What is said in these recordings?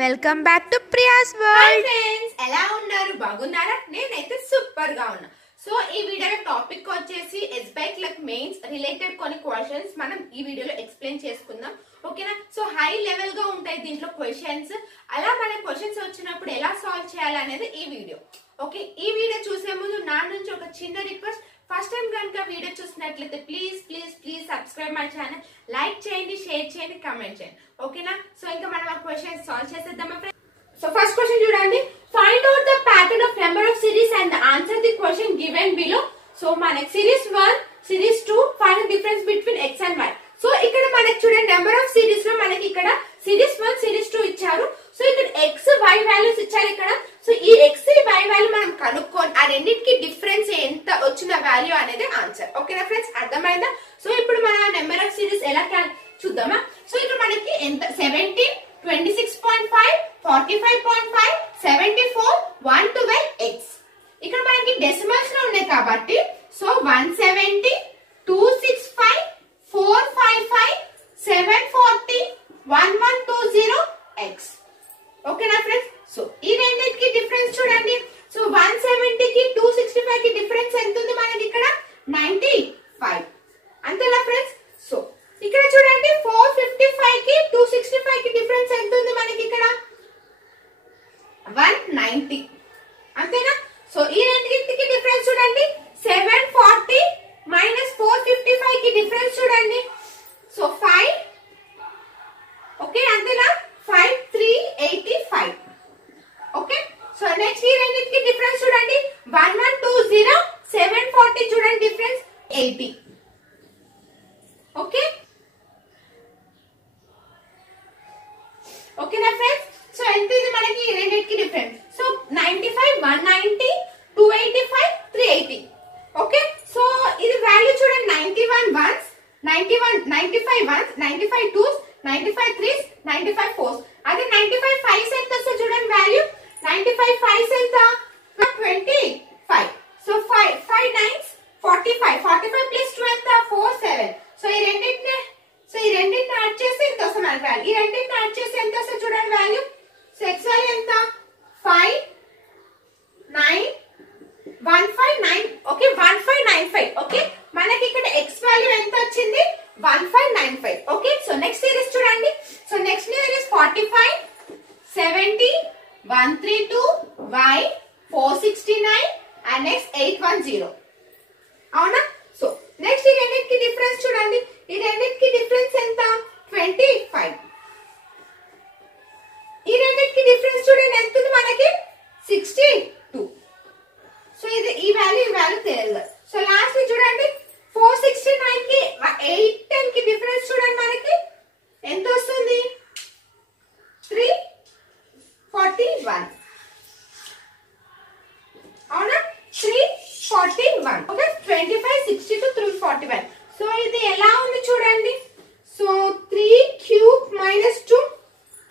Welcome back to Priya's hi world. Friends, ఎలా ఉన్నారు? బాగున్నారా? నేనైతే సూపర్ గా ఉన్నా. సో ఈ వీడియోలో టాపిక్ వచ్చేసి ఎస్బీఐ క్లర్క్ మెయిన్స్ రిలేటెడ్ కొన్ని క్వశ్చన్స్ మనం ఈ వీడియోలో ఎక్స్ప్లెయిన్ చేసుకుందాం. ఓకేనా? సో హై లెవెల్ గా ఉంటాయి దీంట్లో క్వశ్చన్స్. అలా మన క్వశ్చన్స్ వచ్చినప్పుడు ఎలా సాల్వ్ చేయాలి అనేది ఈ వీడియో. ఓకే, ఈ వీడియో చూసే ముందు నా నుంచి ఒక చిన్న రిక్వెస్ట్. ఫస్ట్ టైం కనుక వీడియో చూసినట్లయితే please please please subscribe my channel, like చేయండి, షేర్ చేయండి, కామెంట్ చేయండి. ఓకేనా? సో ఇంకా మనం ఆ క్వశ్చన్స్ సాల్వ్ చేసేద్దామా ఫ్రెండ్స్? సో ఫస్ట్ క్వశ్చన్ చూడండి. Find out the pattern of number of series and answer the question given below. So మనకి series 1, series 2 find difference between x and y. So ఇక్కడ మనకి చూడండి number of series లో మనకి ఇక్కడ series 1, series 2 ఇచ్చారు. So ఇక్కడ x, y వాల్యూస్ ఇచ్చారు ఇక్కడ. సో ఈ x, y వాల్యూ మనం కనుక్కొని ఆ రెండింటికి డిఫరెన్స్ ఎంత వచ్చిన వాల్యూ అనేది ఆన్సర్. ఓకేనా ఫ్రెండ్స్, అర్థమైందా? సో ఇప్పుడు మన నెంబర్ ఆఫ్ సిరీస్ ఎలా చూద్దామా? సో ఇక్కడ మనకి ఎంత 17, 26.5, 45.5, 74, 112x. ఇక్కడ మనకి డెసిమల్స్ లో ఉన్నాయి కాబట్టి సో 170, 265, 455, 740, 1120x. ఓకేనా ఫ్రెండ్స్? సో ఈ రెండింటికి డిఫరెన్స్ చూడండి. సో 170 కి 265 కి డిఫరెన్స్ ఎంత ఉంది మనకి ఇక్కడ? 95. అంతేనా ఫ్రెండ్స్? సో ఇక్కడ చూడండి 455 కి 265 కి డిఫరెన్స్ ఎంత ఉంది మనకి ఇక్కడ? 190. అంతేనా? సో ఈ రెండింటికి డిఫరెన్స్ చూడండి. 740 మైనస్ 455 కి డిఫరెన్స్ చూడండి. సో 5. ఓకే, అంతేనా? 5, 385. ఓకే, సో నెక్స్ట్ ఈ రెండింటికి డిఫరెన్స్ చూడండి. 1120, 740 చూడండి డిఫరెన్స్ 80. ఓకే, ఓకేనా ఫ్రెండ్స్? సో ఎంత ఇది మనకి రెండింటికి డిఫరెన్స్? సో 95, 190, 285, 380. ఓకే, సో ఇది వాల్యూ చూడండి. 91 once, 95 once, 95 twos, 95 threes, 95 force. అదే 95 ఫైవ్స్ ఎంత వస్తుంది చూడండి వాల్యూ. 95 ఫైవ్స్ ఎంత? 25. So 5 nines 45. 45 ప్లస్ 2 ఎంత? 47. సో ఈ రెండింటిని యాడ్ చేస్తే ఎంత వస్తుంది మనకి వాల్యూ? ఈ రెండింటిని యాడ్ చేస్తే ఎంత వస్తుంది చూడండి వాల్యూ. సో x వాల్యూ ఎంత? 5, 9, 159. ఓకే, 1595. ఓకే, మనకి ఇక్కడ x వాల్యూ ఎంత వచ్చింది? 1595. ఓకే, సో నెక్స్ట్ సిరీస్ చూడండి. So next series 45, 70, 132, y, 469 and next 810. అవునా? సో నెక్స్ట్ ఈ రెండింటికి డిఫరెన్స్ చూడండి. ఈ రెండింటికి డిఫరెన్స్ ఎంత? 25. ఈ రెండింటికి డిఫరెన్స్ చూడండి ఎంత ఉంది మనకి? 62. సో ఇది ఈ వాల్యూ తెలియదు. సో లాస్ట్ చూడండి 469 కి 810 కి డిఫరెన్స్ చూడండి మనకి ఎంత వస్తుంది? 341. అవునా? 341. ఓకే, 25, 62, 341. సో ఇది ఎలా ఉంది చూడండి. సో 3 క్యూబ్ మైనస్ 2,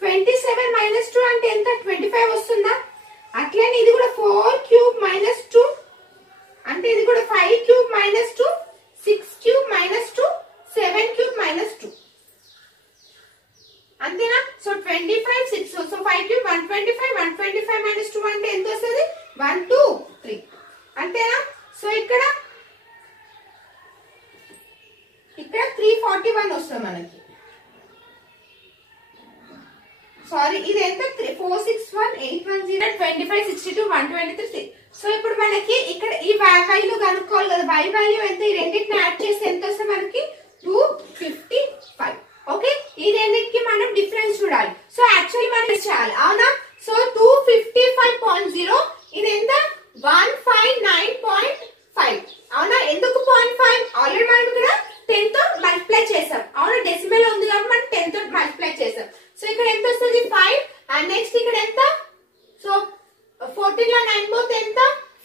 27 మైనస్ 2 అంటే ఎంత? 25 వస్తుందా? అట్లనే ఇది కూడా 4 క్యూబ్ మైనస్ 2 అంటే ఇది కూడా 5 cube minus 2, 6 cube minus 2, 7 cube minus 2. అంతేనా? సో 25, 6. సో 5 క్యూబ్ 125, 125 మైనస్ 2 అంటే ఎంత వస్తుంది? 123. అంతేనా? సో ఇక్కడ 341 వస్తుంది మనకి. సారీ, ఇది ఎంత? 461, 810, 25, 62, 123. సో ఇప్పుడు మనకి ఇక్కడ ఈ వాల్యూ కనుక్కోవాలి కదా. y వాల్యూ ఎంత? ఈ రెండింటిని యాడ్ చేస్తే ఎంత వస్తుంది మనకి? 255. ఓకే, ఈ రెండింటికి మనం డిఫరెన్స్ చూడాలి. సో యాక్చువల్లీ మనం చేయాలి. అవునా? సో 255.0 ఇది ఎంత? 159.5. అవునా? ఎందుకు 0.5? ఆల్రెడీ మనం ఇక్కడ 10 తో మల్టిప్లై చేసాం. అవునా? డెసిమల్ ఉంది కాబట్టి మనం 10 తో మల్టిప్లై చేసాం. సో ఇక్కడ ఎంత వస్తుంది? 5. అండ్ నెక్స్ట్ ఇక్కడ ఎంత? సో 14 లో 9 పోతే ఎంత?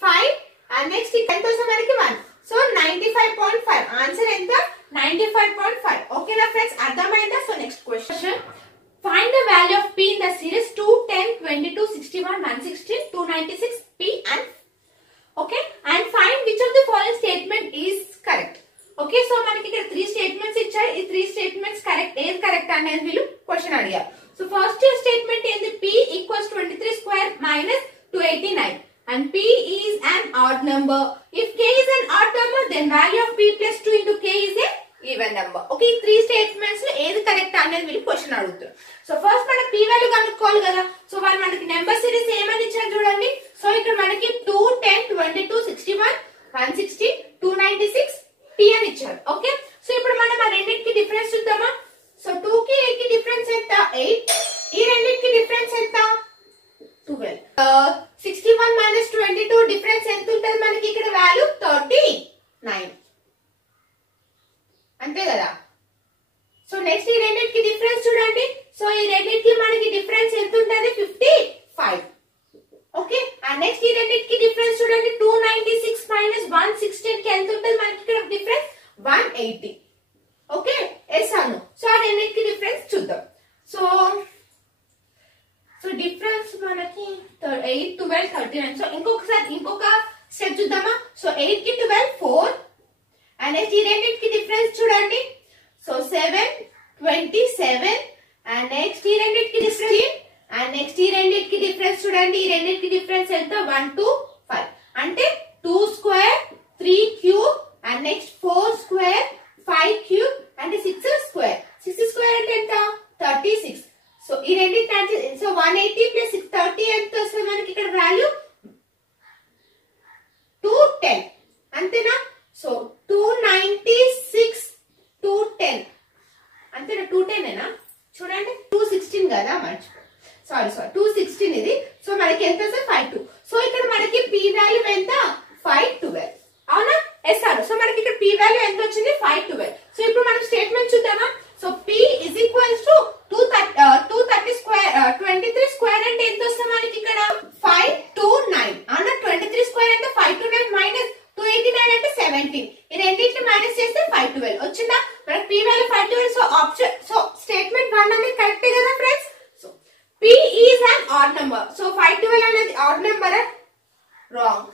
5. అండ్ నెక్స్ట్ ఇక్కడ ఎంత వస్తుంది మనకి? 1. సో 95.5. ఆన్సర్ ఎంత? 95.5. ఓకేనా ఫ్రెండ్స్, అర్థమైందా? So next question. Find the value of p in the series 2, 10, 22, 61, 116, 296, p and okay, and find which of the following statement is correct. Okay, so మనకి ఇక్కడ 3 స్టేట్మెంట్స్ ఇచ్చారు. ఈ 3 స్టేట్మెంట్స్ కరెక్ట్, ఏది correct అనేది వీళ్ళు క్వశ్చన్ అడిగారు. So first statement ఏంది, p equals 23 square minus 289 and p is an odd number. If k is an odd number, then value of p plus 2 into k is a even number. Okay, ఈ 3 statements లో ఏది correct అనేది వీళ్ళు question అడుగుతారు. So first మనం p value కనుక్కోవాలి కదా. So వాళ్ళు మనకి నెంబర్ సిరీస్ ఏమని ఇచ్చారు చూడండి. సో ఇక్కడ మనకి 2, 10, 22, 61, 160, 296 p అని ఇచ్చారు. ఓకే, సో ఇప్పుడు మనం ఆ రెండింటికి డిఫరెన్స్ చూద్దామా. సో 2 కి 8 కి డిఫరెన్స్ ఎంత, 8. ఈ రెండింటికి డిఫరెన్స్ ఎంత, 12. 61 minus 22 డిఫరెన్స్ ఎంత ఉంటుంది మనకి ఇక్కడ వాల్యూ 39. అంతే కదా. సో నెక్స్ట్ ఈ రెండింటికి డిఫరెన్స్ చూడండి. సో ఈ రెండింటికి మనకి డిఫరెన్స్ ఎంత ఉంటుంది, 55. ఓకే, అండ్ నెక్స్ట్ ఈ రెండింటికి డిఫరెన్స్ చూడండి. 296 minus 116 కి ఎంత ఉంటుంది మనకి ఇక్కడ డిఫరెన్స్, 180. ఓకే, ఎస్ అను. సో ఆ రెండింటికి డిఫరెన్స్ చూద్దాం. సో డిఫరెన్స్ మనకి 8, 12, 39. సో ఇంకొక స్టెప్ చూద్దామా. సో 8 కి 12 4. అండ్ నెక్స్ట్ ఈ రెండింటికి డిఫరెన్స్ చూడండి. సో 7, 27. అండ్ నెక్స్ట్ ఈ రెండింటికి డిఫరెన్స్, అండ్ నెక్స్ట్ ఈ రెండింటికి డిఫరెన్స్ చూడండి. ఈ రెండింటికి డిఫరెన్స్ ఎంత, 1, 2, 5. అంటే 2 square 3 cube and next 4 square 5 cube అంటే 6 స్క్వేర్. 6 స్క్వేర్ అంటే ఎంత, 36. సో ఈ రెండింటి సో 180 ప్లస్ 630 ఎంత వస్తుంది మనకి ఇక్కడ వాల్యూ, 210. అంతేనా. సో 296 210 అంతేనా, 210 చూడండి. 216 కదా, సారీ 216 ఇది. సో మనకి ఎంత వస్తుంది, 52. సో ఇక్కడ మనకి p వాల్యూ ఎంత, 512. అవునా, ఎస్ ఆర్. సో మనకి ఇక్కడ p వాల్యూ ఎంత వచ్చింది, 512. సో ఇప్పుడు మనం స్టేట్మెంట్ చూద్దామా. So p is equals to 230 square 23 square అంటే ఎంత వస్తుంది మనకి ఇక్కడ, 529. అవునా, 23 స్క్వేర్ అంటే 529 మైనస్ 289 అంటే 17. ఈ రెండింటిని మైనస్ చేస్తే 512 వచ్చిందా మనకి p value 512. So option, so statement 1 అనేది కరెక్టే కదా friends. So p is an odd number. So 512 అనేది odd number, wrong.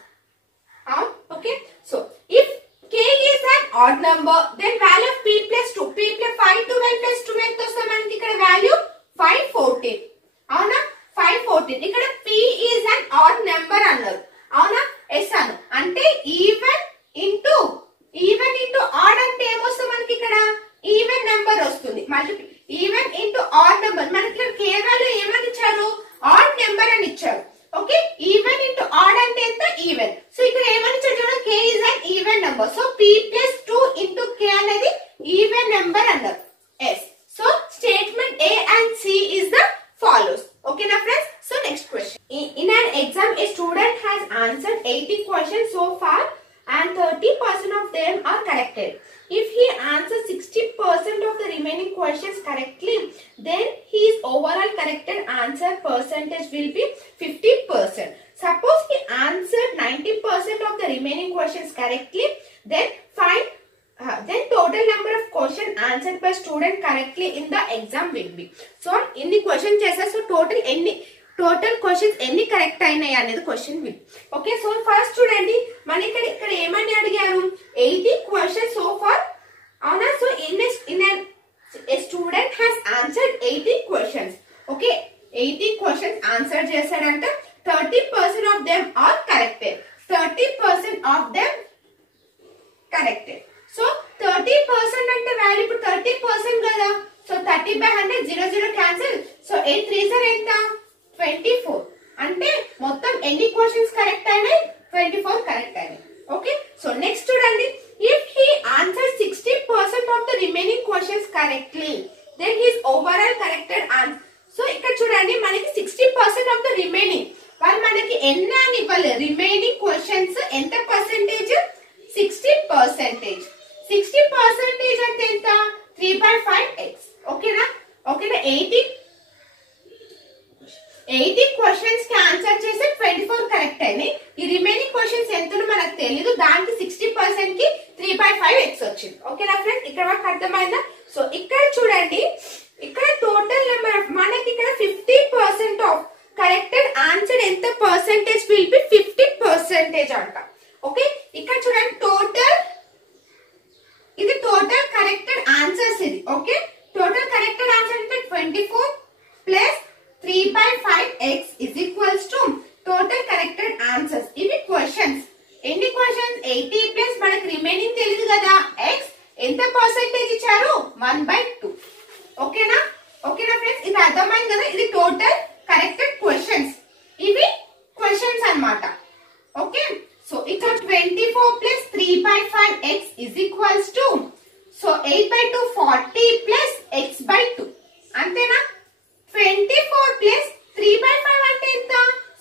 Okay, so if k is an odd number, then value of p plus 2, p plus 512 plus 2 ఎంత వస్తుంది మనకి ఇక్కడ value, 514. అవునా, 514. ఇక్కడ p is an odd number అన్నారు. అవునా, yes అను. అంటే ఈవెన్ ఇంటూ ఆడ్ అంటే ఏమొస్తుంది మనకి ఇక్కడ, ఈవెన్ నెంబర్ వస్తుంది. మళ్ళీ ఈవెన్ ఇంటూ ఆడ్ నెంబర్ మనకి ఇక్కడ k వాల్యూ ఏమని ఇచ్చారు, ఆడ్ నెంబర్ అని ఇచ్చారు. ఓకే, ఈవెన్ ఇంటూ ఆడ్ అంటే ఎంత, ఈవెన్. సో ఇక్కడ ఏమని ఇచ్చారు, k is an even number. So p plus 2 into k అనేది ఈవెన్ నెంబర్ అన్నారు. Yes. So statement A and C is the follows. Okay na friends. So next question. In an exam, a student has answered 80 questions so far and 30% of them are corrected. If he answers 60% of the remaining questions correctly, then his overall corrected answer percentage will be 50%. Suppose he answered 90% of the remaining questions correctly, then total number of question answered by student correctly in the exam will be. So in the question chesa, so total questions ఎన్ని correct అయినాయి అనేది question will. Okay, so first చూడండి మనకి ఇక్కడ ఏమని అడిగారు, 80 questions so far. అవునా, so a student has answered 80 questions. Okay, 80 questions answer చేశాడంట. 30% of them are corrected. 30% of them corrected. So 30% అంటే వాల్యూ ఇప్పుడు 30% కదా. So 30/100 0 cancel. So 8 3s are ఎంత, 24. అంటే మొత్తం ఎన్ని క్వశ్చన్స్ కరెక్ట్ అయినాయి, 24 కరెక్ట్ అయినాయి. ఓకే, సో నెక్స్ట్ చూడండి. If he answer 60% of the remaining questions correctly, then his overall corrected answer. So ఇక్కడ చూడండి మనకి 60% ఆఫ్ ద రిమైనింగ్, వాళ్ళు మనకి ఎన్ని అని ఇవ్వలేదు. రిమైనింగ్ క్వశ్చన్స్ ఎంత పర్సెంటేజ్, 60%. 60% అంటే ఎంత, 3/5x. ఓకేనా. 80 క్వశ్చన్స్ కి ఆన్సర్ చేసి 24 కరెక్ట్ అయినాయి. ఈ రిమైనింగ్ క్వశ్చన్స్ ఎంతనో మనకు తెలియదు, దానికి 60% కి 3/5x వచ్చింది. ఓకేనా ఫ్రెండ్స్, ఇక్కడ వరకు అర్థమైందా. సో ఇక్కడ చూడండి, ఇక్కడ టోటల్ నెంబర్ మనకి ఇక్కడ 50% ఆఫ్ కరెక్టెడ్ ఆన్సర్ ఎంత పర్సెంటేజ్ విల్ బి 50% అంట. ఓకే, ఇక్కడ చూడండి టోటల్, ఇది టోటల్ కరెక్టెడ్ ఆన్సర్స్ ఇది. ఓకే, టోటల్ కరెక్టెడ్ ఆన్సర్ అంటే 24 plus 3/5x is equals to total corrected answers. ఇవి క్వశ్చన్స్. ఎన్ని క్వశ్చన్స్? 80 ప్లస్ మనకి రిమైనింగ్ తెలియదు కదా x ఎంత పర్సెంటేజ్ ఇచ్చారు? 1/2. ఓకేనా ఫ్రెండ్స్, ఇది అర్థమైంది కదా. ఇది టోటల్ కరెక్టెడ్ క్వశ్చన్స్. ఇవి క్వశ్చన్స్ అన్నమాట. ఓకే, సో ఇక్కడ 24 plus 3/5x is equals to so 8/2 40 plus x/2 అంతేనా? 24 ప్లస్ 3/5 అంటే ఎంత?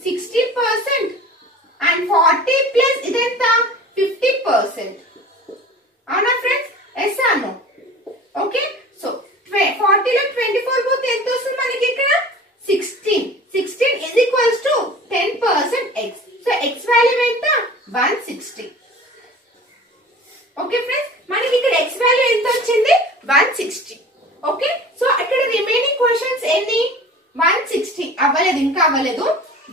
60% అండ్ 40 ప్లస్ ఇదెంత? 50%. అవునా ఫ్రెండ్స్? ఎస్ అను. ఓకే, సో 40 లో 24 పోతే ఎంత వస్తుంది మనకి ఇక్కడ? 16. 16 is equals to 10% x. So x value ఎంత? 160. ఓకే ఫ్రెండ్స్, మనకి ఇక్కడ x వాల్యూ ఎంత వచ్చింది? 160. ఓకే, సో ఇక్కడ రిమైనింగ్ క్వశ్చన్స్ ఎన్ని? 160 అవ్వలేదు, ఇంకా అవ్వలేదు.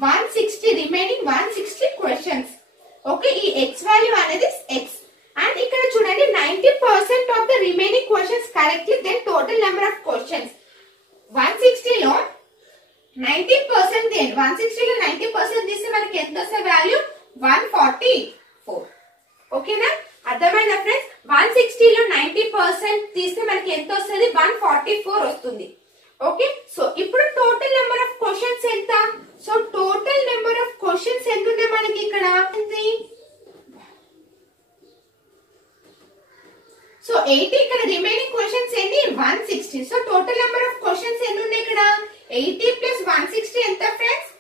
160 రిమైనింగ్ 160 క్వశ్చన్స్. ఓకే, ఈ x వాల్యూ అనేది x. అండ్ ఇక్కడ చూడండి 90% of the remaining questions correctly, then total number of questions 160 లో 90% 160 లో 90% తీస్తే మనకి ఎంత వస్తే వాల్యూ? 144. ఓకేనా, అర్థమైందా ఫ్రెండ్స్? 160 లో 90% తీస్తే మనకి ఎంత వస్తుంది? 144 వస్తుంది. ఓకే, సో ఇప్పుడు టోటల్ నెంబర్ ఆఫ్ క్వశ్చన్స్ ఎంత? So total number of questions ఎంత ఉంది మనకి ఇక్కడ? సో 80, ఇక్కడ రిమైనింగ్ క్వశ్చన్స్ ఎన్ని? 160. So total number of questions ఎన్ని ఉన్నాయి ఇక్కడ? 80 ప్లస్ 160 ఎంత ఫ్రెండ్స్?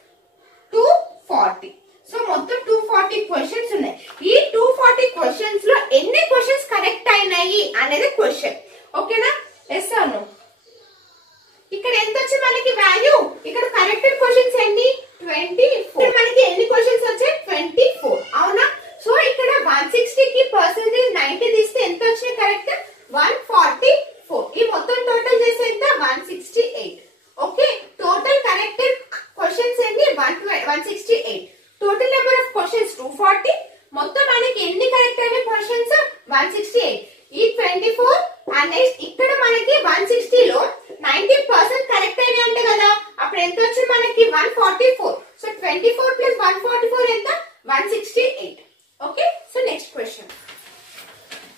240. సో మొత్తం 240 క్వశ్చన్స్ ఉన్నాయి. ఈ 240 క్వశ్చన్స్ లో ఎన్ని క్వశ్చన్స్ కరెక్ట్ అయినాయి అనేది క్వశ్చన్. ఓకేనా, ఎస్ ఆర్ నో? ఇక్కడ ఎంత వచ్చింది మనకి వాల్యూ? ఇక్కడ కరెక్టెడ్ క్వశ్చన్స్ ఎన్ని? 24. మనకి ఎన్ని క్వశ్చన్స్ వచ్చాయి? 24. అవునా? సో ఇక్కడ 160 కి పర్సెంటేజ్ 90 తీస్తే ఎంత వచ్చినాయి కరెక్ట్? 144. ఈ మొత్తం టోటల్ చేస్తే ఎంత? 168. ఓకే, టోటల్ కరెక్టెడ్ క్వశ్చన్స్ ఎన్ని? 168. Total number of questions 240. మొత్తం మనకి ఎన్ని కరెక్ట్ అయిన క్వశ్చన్స్? 168. ఈ 24 అండ్ నెక్స్ట్ ఇక్కడ మనకి 160 లో 90% కరెక్ట్ అయినాయి అంటే కదా, అప్పుడు ఎంత వచ్చింది మనకి? 144. సో 24 ప్లస్ 144 ఎంత? 168. Okay, so next question.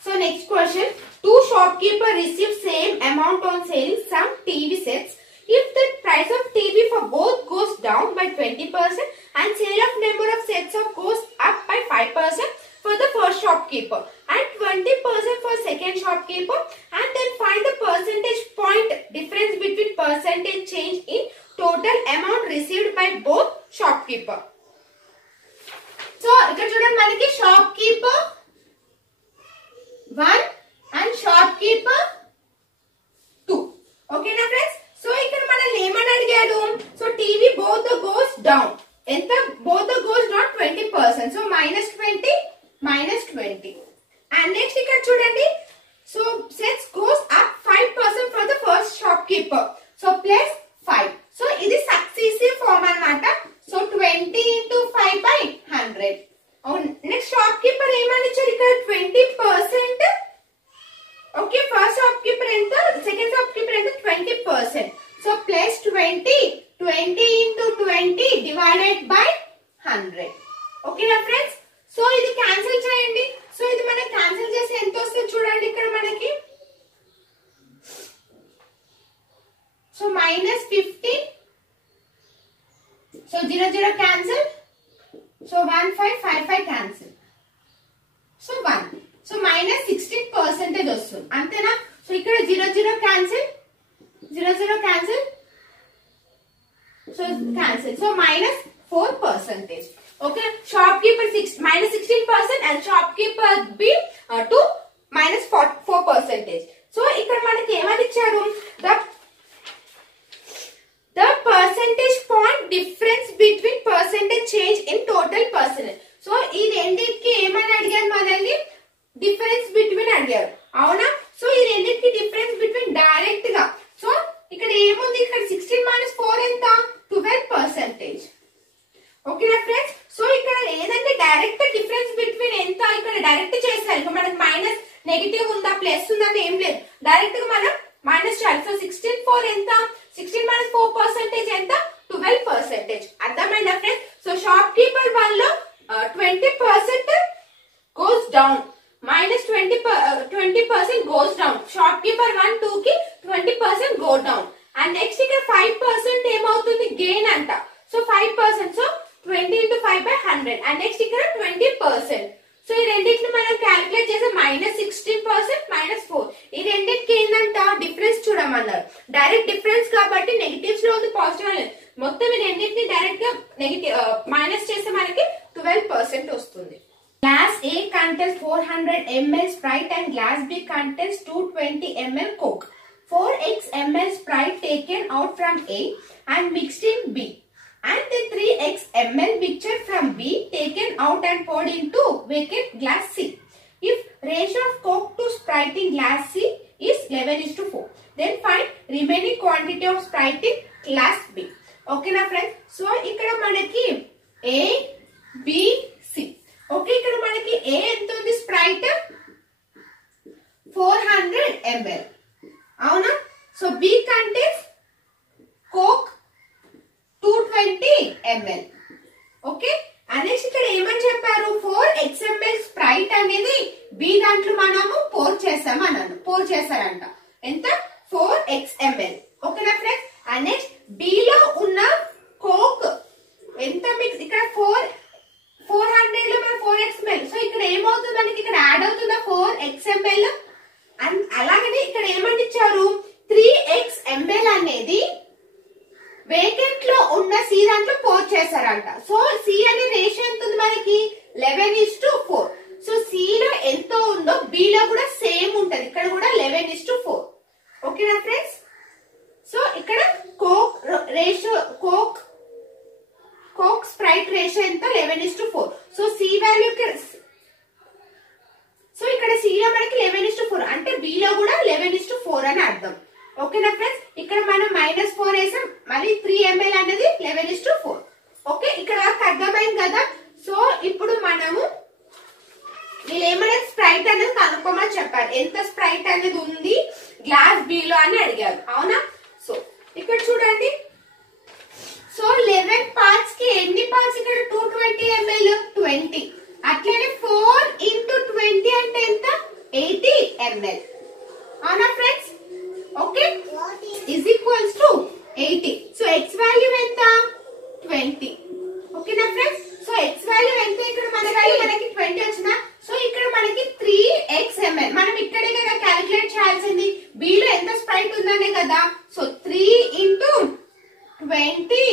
So next question, two shopkeepers receive same amount on selling some TV sets. If the price of TV for both goes down by 20% and sale of number of sets of goes up by 5% for the first shopkeeper and 20% for second shopkeeper, and then find the percentage point difference between percentage change in total amount received by both shopkeeper. So ఇక్కడ చూడండి మనకి shopkeeper 1 and shopkeeper 2. ఓకేనా friends? So ఇక్కడ మనల్ని ఏమని అడిగాడు? So TV both the goes down. ఎంత? both the goes down 20%. So -20 -20. And next ఇక్కడ చూడండి, so sets goes up 5% for the first shopkeeper. So plus 5. So ఇది సక్సెసివ్ ఫార్మ్ అన్నమాట. So 20 into 5/100. నెక్స్ట్ షాప్కీపర్ ఏమని ఇచ్చారు ఇక్కడ? 20%. ఓకే, ఫస్ట్ షాప్కీపర్ ఎంత? Second shopkeeper ఎంత? 20%. So plus 20 into 20 divided by 100. ఓకేనా ఫ్రెండ్స్? సో ఇది క్యాన్సిల్ చేయండి. సో ఇది మనం క్యాన్సిల్ చేస్తే ఎంత వస్తుంది చూడండి ఇక్కడ మనకి. So -15. So 0 0 cancel. So 1 5 5 5 cancel. So 1. So -16% వస్తుంది అంతేనా? సో ఇక్కడ 0 0 cancel, 0 0 cancel. So cancel. So -4%. Okay, shopkeeper -16% and shopkeeper B 2 -4%. So ఇక్కడ మనకి ఏమని ఇచ్చారు? The percentage point difference between percentage change in total percentage. So ఈ రెండింటికి ఏమని అడిగారు మనల్ని? డిఫరెన్స్ బిట్వీన్ అడిగారు. అవునా? సో ఈ రెండింటికి డిఫరెన్స్ బిట్వీన్ డైరెక్ట్ గా. సో ఇక్కడ ఏముంది? ఇక్కడ 16 - 4 ఎంత? 12%. ఓకేనా ఫ్రెండ్స్? సో ఇక్కడ ఏదంటే డైరెక్ట్ డిఫరెన్స్ బిట్వీన్ ఎంత? ఇక్కడ డైరెక్ట్ చేస్తారు. మనకి మైనస్ నెగిటివ్ ఉందా ప్లస్ ఉందా ఏం లేదు, డైరెక్ట్ గా మనం మైనస్ చేయాలి. సో 16 4 ఎంత? 16 - 4% 5% ఏమవుతుంది గెయిన్ అంట. So 5%, so 20 into 5 by 100. And next ఇక్కడ 20%. సో ఈ రెండింటిని మనం క్యాలిక్యులేట్ చేస్తే -16%, -4. ఈ రెండింటికి ఏంటంట డిఫరెన్స్ చూడమన్నారు. డైరెక్ట్ డిఫరెన్స్ కాబట్టి నెగటివ్స్ లో ఉంది, పాజిటివ్ అనేది. మొత్తం ఈ రెండింటిని డైరెక్ట్ గా నెగటివ్ మైనస్ చేస్తే మనకి 12% వస్తుంది. Glass A contains 400 ml Sprite and glass B contains 220 ml Coke. 4x ml Sprite taken out from A and mixed in B, and the 3x ml mixture from B taken out and poured into vacant glass C. If ratio of Coke to Sprite in glass C is 11:4, then find remaining quantity of Sprite in glass B. Okay na friends? So ikkada manaki A, B, C. Okay, ikkada manaki A ento undi Sprite 400 ml. Avuna? So B contains Coke 220 ml. Okay? అనేసి ఇక్కడ ఏమని చెప్పారు, 4x ml Sprite అనేది B దాంట్లో మనము pour చేస్తాం అన్నాను. Pour చేస్తారంట. ఎంత? 4x ml. ఓకేనా ఫ్రెండ్స్? అండ్ నెక్స్ట్ B లో ఉన్న కోక్ ఎంత మిక్స్, ఇక్కడ 400 లో మన 4x ml. సో ఇక్కడ ఏమవుతుంది మనకి, ఇక్కడ యాడ్ అవుతుందా 4x ml. అండ్ అలాగనే ఇక్కడ ఏమని ఇచ్చారు, 3x ml అనేది వేకెంట్ లో ఉన్న C దాంట్లో పోర్ చేశారంట. సో C అనే రేషియో ఎంత ఉంది మనకి, 11:4. సో C లో ఎంత ఉందో B లో కూడా సేమ్ ఉంటది, ఇక్కడ కూడా 11:4. ఓకేనా ఫ్రెండ్స్? సో ఇక్కడ coke ratio, coke Sprite ratio ఎంత, 11:4. సో C వాల్యూ, సో ఇక్కడ C లో మనకి 11:4 అంటే B లో కూడా 11:4 అని అర్థం. ఓకేనా ఫ్రెండ్స్? ఇక్కడ మనం -4 వేసాం, మళ్ళీ 3 ml అనేది 11:4. ఓకే, ఇక్కడ అర్థమైంది కదా. సో ఇప్పుడు మనము వీళ్ళు ఏమైనా స్ప్రైట్ అనేది కనుక్కోమని చెప్పారు. ఎంత స్ప్రైట్ అనేది ఉంది గ్లాస్ B లో అని అడిగారు. అవునా? సో ఇక్కడ చూడండి. సో 11 పార్ట్స్ కి ఎన్ని పార్ట్స్, ఇక్కడ 220 ml 20. అట్లనే 4 into 20 అంటే ఎంత, 80 ml. అవునా friends? Okay, is equals to 80. So x value ఎంత, 20. ఓకేనా ఫ్రెండ్స్? సో x వాల్యూ ఎంత, ఇక్కడ మన వాల్యూ మనకి 20 వచ్చినా. సో ఇక్కడ మనకి 3x ml మనం ఇక్కడే కదా క్యాలిక్యులేట్ చేయాల్సింది, B లో ఎంత స్ప్రైట్ ఉందనే కదా. సో 3 into 20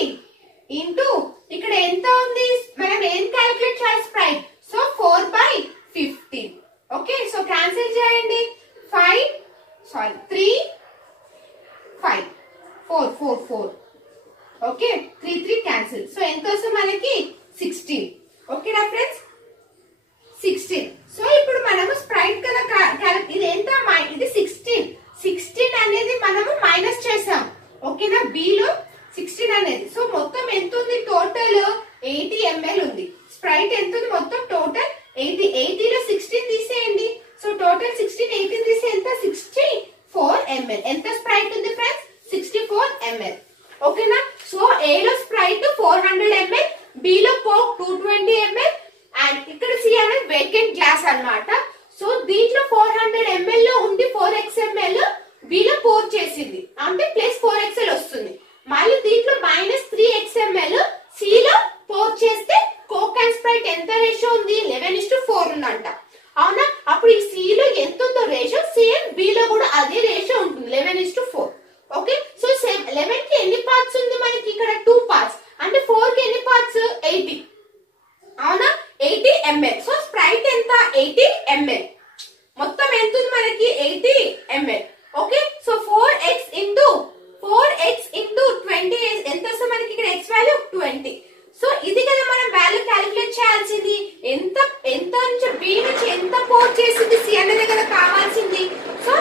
into ఇక్కడ ఎంత ఉంది, మనం ఏం క్యాలిక్యులేట్ చేయాలి, Sprite. So 4/15. Okay, so cancel చేయండి. 3 5 4. Okay, 3 cancel. సో ఎంత వస్తుంది మనకి, 16. ఓకేనా ఫ్రెండ్స్? 16. సో ఇప్పుడు మనము స్ప్రైట్ కదా ఇది ఎంత, ఇది 16 అనేది మనము మైనస్ చేసాం. ఓకేనా, B లో 16 అనేది. సో మొత్తం ఎంత ఉంది, టోటల్ 80 ml ఉంది. స్ప్రైట్ ఎంత ఉంది మొత్తం, టోటల్ 80 లో 16 తీసేయండి. సో టోటల్ 16, 18 తీసే ఎంత, 64 ml. ఎంత స్ప్రైట్ ఉంది ఫ్రెండ్స్, 64 ml. ఓకేనా? సో A లో స్ప్రైట్ 400 ml, B లో కోక్ 220 ml, అండ్ ఇక్కడ C అనేది వేకెంట్ గ్లాస్ అన్నమాట. సో దీంట్లో 400 ml లో ఉండి 4x ml B లో పోర్ చేసింది అంటే ప్లస్ 4xl వస్తుంది. మళ్ళీ దీంట్లో -3x ml C లో పోర్ చేస్తే కోక్ అండ్ స్ప్రైట్ ఎంత రేషియో ఉంది, 11:4 ఉందంట. అవునా? అప్పుడు ఈ C లో ఎంత ఉందో రేషియో సేమ్ B లో కూడా అదే రేషియో ఉంటుంది, 11:4. ఓకే, సో 11 కి ఎన్ని పార్ట్స్ ఉంది మనకి, ఇక్కడ 2 పార్ట్స్. అంటే 4 కి ఎన్ని పార్ట్స్, 80. అవునా? 80 ml. సో స్ప్రైట్ ఎంత, 80 ml. మొత్తం ఎంత ఉంది మనకి, 80 ml. Okay, so 4x into 20 ఎంత వస్తుంది మనకి, ఇక్కడ x వాల్యూ 20. సో ఇది కదా మనం వాల్యూ క్యాలిక్యులేట్ చేయాల్సింది. ఎంత నుంచి B నుంచి ఎంత పోర్ చేసింది C అనేది కదా కావాల్సింది. So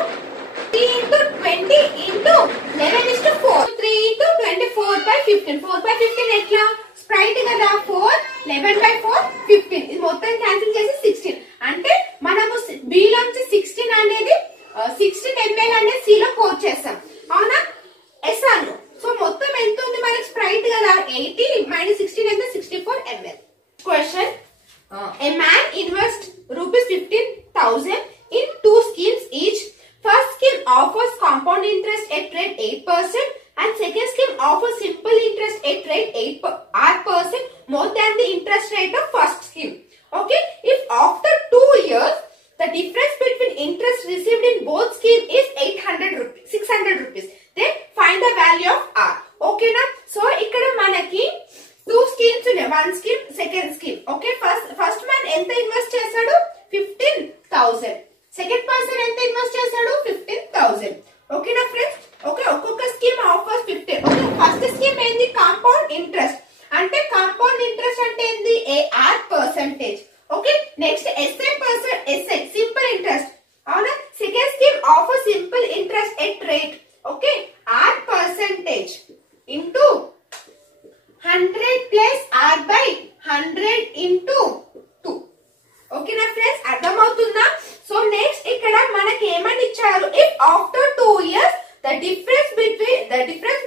3 into 20 into 11:4. 3 into 24/15. 4/15 ఎట్లా, స్ప్రైట్ కదా 4, 11/4, 15. ఇది మొత్తం క్యాన్సిల్ చేసి 16. అంటే మనము B లోంచి 16 అనేది 16 ml అనేది C లో పోర్ చేస్తాం. అవునా? S అను. సో మొత్తం ఎంత ఉంది మనకి, స్ప్రైట్ కదా 80 - 16 ఎంత, 64 ml. Question, a man invests ₹15,000 in 2 schemes each. First scheme offers compound interest at rate 8% and second scheme offer simple interest at rate 8% more than the interest rate of first scheme. Okay, if after 2 years the difference between interest received in both scheme is 600 rupees, then find the value of R. Okay na? So ikkada manaki two schemes ఉన్నాయి, one scheme, second scheme. Okay, first man ఎంత invest చేశాడు 15,000, second person ఎంత invest చేశాడు 15,000. ఓకేనా friends? Okay, ఒక్కొక్క scheme offers 15. Okay, first scheme ఏంది? Compound interest. అంటే compound interest అంటే ఏంది? AR percentage. Okay, next SI simple interest. అవునా? Second scheme offer simple interest at rate. Okay, R percentage into 100 plus R by 100 into 2. ఓకేనా friends? అర్థమవుతుందా? So next ఇక్కడ మనకి ఏమని ఇచ్చారు? If after 2 years the difference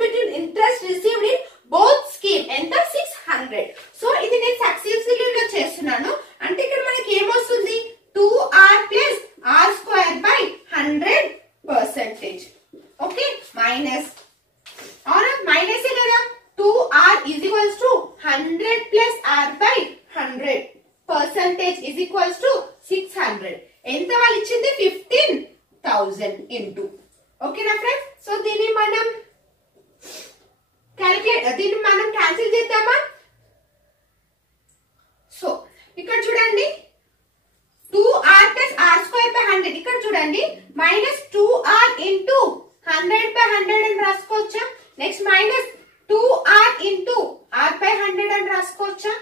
between interest received in both scheme ఎంత 600. So ఇది నేను సక్సెస్ఫుల్లీ గా చేస్తున్నాను. అంటే ఇక్కడ మనకి ఏమొస్తుంది? 2R plus R square by 100%. Okay, minus. అవునా? మైనస్ కదా. 2R is equals to 100 plus R by 100% is equals to 600. ఎంత వాళ్ళు ఇచ్చింది? 15,000 ఇంటూ. ఓకేనా ఫ్రెండ్స్? సో దీన్ని మనం క్యాన్సిల్ చేద్దామా? సో ఇక్కడ చూడండి, 2R plus R square by 100. ఇక్కడ చూడండి, మైనస్ 2R ఇంటూ 100 by 100 అని రాసుకోవచ్చా? Next minus 2R into R by 100 అని రాసుకోవచ్చా?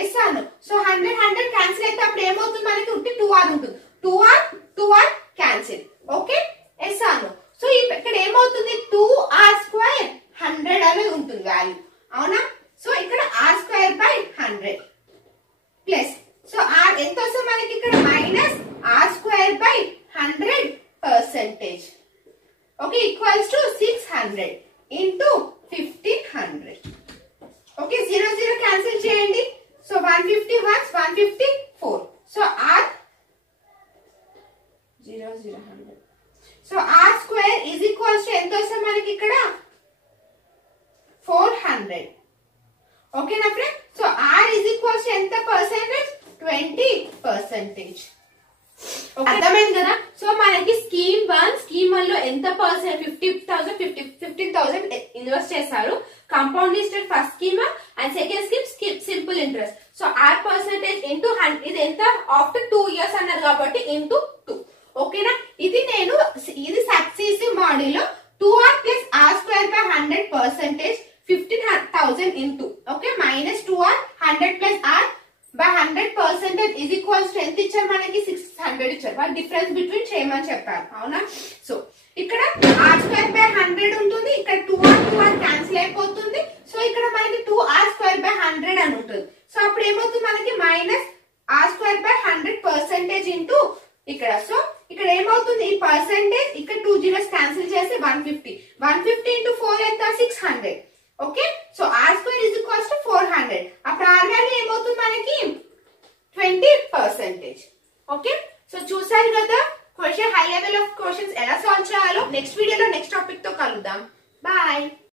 ఎస్ అను. సో 100 క్యాన్సిల్ అయితే అప్పుడు ఏమవుతుంది? మనకి ఉంటే 2R ఉంటుంది. 2R cancel. ఓకే, ఎస్ అను. సో ఇక్కడ ఏమవుతుంది? 2R స్క్వేర్ 100 అనేది ఉంటుంది వాల్యూ. అవునా? సో ఇక్కడ R square by 100 plus, so R ఎంత వస్తుంది మనకి? ఇక్కడ minus R square by 100%. Okay, equals to 600 into 1500. Okay, 0 cancel చేయండి. So 150 1 154. So R 100. So R square is equals to ఎంత వస్తుంది మనకి ఇక్కడ? 400. ఓకేనా friend? So R is equals to ఎంత పర్సెంటేజ్? 20%. అర్థమైంది కదా? సో మనకి స్కీమ్ 1 లో ఎంత పర్సెంట్? 15,000 ఇన్వెస్ట్ చేశారు. Compound interest first scheme and second scheme simple interest. So R percentage into 100. ఇది ఎంత? ఆఫ్టర్ 2 years అన్నారు కాబట్టి ఇంటూ 2. ఓకేనా? ఇది సక్సెసివ్ మోడల్ లో 2R plus R square by 100% 15,000 into. Okay, minus 2R 100 plus R by 100% is equals to ఎంత ఇచ్చారు మనకి? 600 ఇచ్చారు. వాళ్ళ డిఫరెన్స్ బిట్వీన్ చేయమని చెప్పారు. అవునా? సో ఇక్కడ R స్క్వేర్ బై 100 ఉంటుంది, ఇక్కడ 2R క్యాన్సిల్ అయిపోతుంది. సో ఇక్కడ మనకి 2R స్క్వేర్ బై 100 అని ఉంటుంది. సో అప్పుడు ఏమవుతుంది మనకి? Minus R square by 100% into ఇక్కడ. సో ఇక్కడ ఏమవుతుంది? ఈ పర్సెంటేజ్ ఇక్కడ 2 zeros క్యాన్సిల్ చేసి 150 ఇంటూ 4 ఎంత? 600. ఓకే,